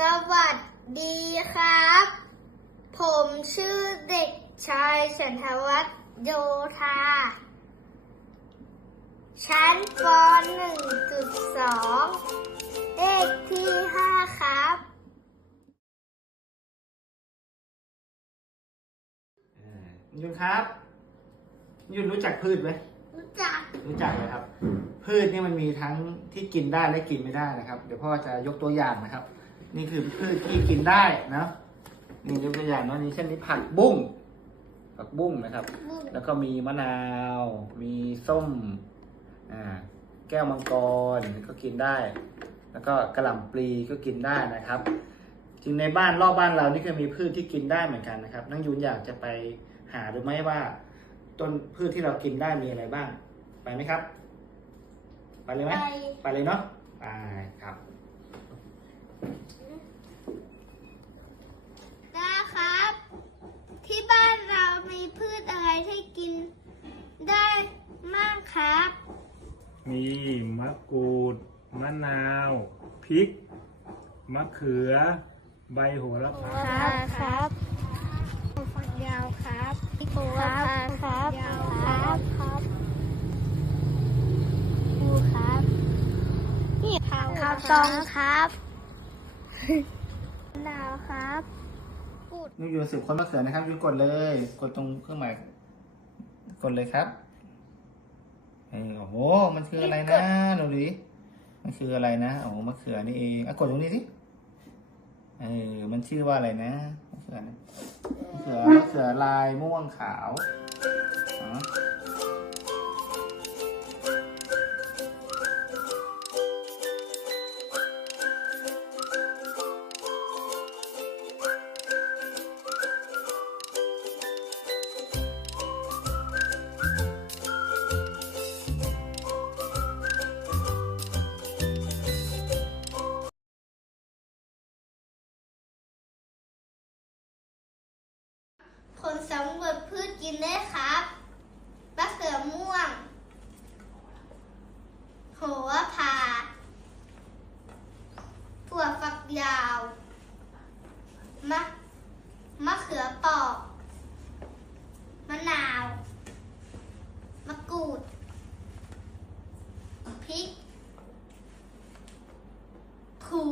สวัสดีครับ ผมชื่อเด็กชายฉันทวัฒน์โยธา ชั้นป .1.2 เลขที่ 5 ครับ อ่ยุนครับ ยุนรู้จักพืชไหม รู้จัก รู้จักเลยครับ พืชนี่มันมีทั้งที่กินได้และกินไม่ได้นะครับ เดี๋ยวพ่อจะยกตัวอย่างนะครับ นี่คือพืชที่กินได้นะนี่ยกตัวอย่างเนาะนี่เช่นนี้ผักบุ้งผักบุ้งนะครับ แล้วก็มีมะนาว มีส้มอ่าแก้วมังกรก็กินได้ แล้วก็กระหล่ำปลีก็กินได้นะครับจริงในบ้านรอบบ้านเรานี่ก็มีพืชที่กินได้เหมือนกันนะครับนั่งยุนอยากจะไปหาดูไหมว่า ต้นพืชที่เรากินได้มีอะไรบ้าง ไปไหมครับ ไปเลยไหมไปไปเลยเนาะไปครับนะครับ ที่บ้านเรามีพืชอะไรที่กินได้มากครับ มีมะกรูด มะนาว พริก มะเขือ ใบโหระพาครับฝักยาวครับพี่โกครับครับครับครับดูครับนี่ข้าวข้าวตองครับดาวครับนี่ยูสิบคนมะเขือนะครับยูกดเลย กดตรงเครื่องหมายกดเลยครับ เออโอ้โห มันคืออะไรนะดูดิมันคืออะไรนะโอ้โหมะเขือนี่เองอะกดตรงนี้สิเออมันชื่อว่าอะไรนะมะเขือนะมะเขือมะเขือลายม่วงขาวอ๋อ ผลสำรวจพืชกินได้ครับมะเขือม่วง โหระพา ถั่วฝักยาว มะ มะเขือปอกมะนาว มะกรูด พริก ถู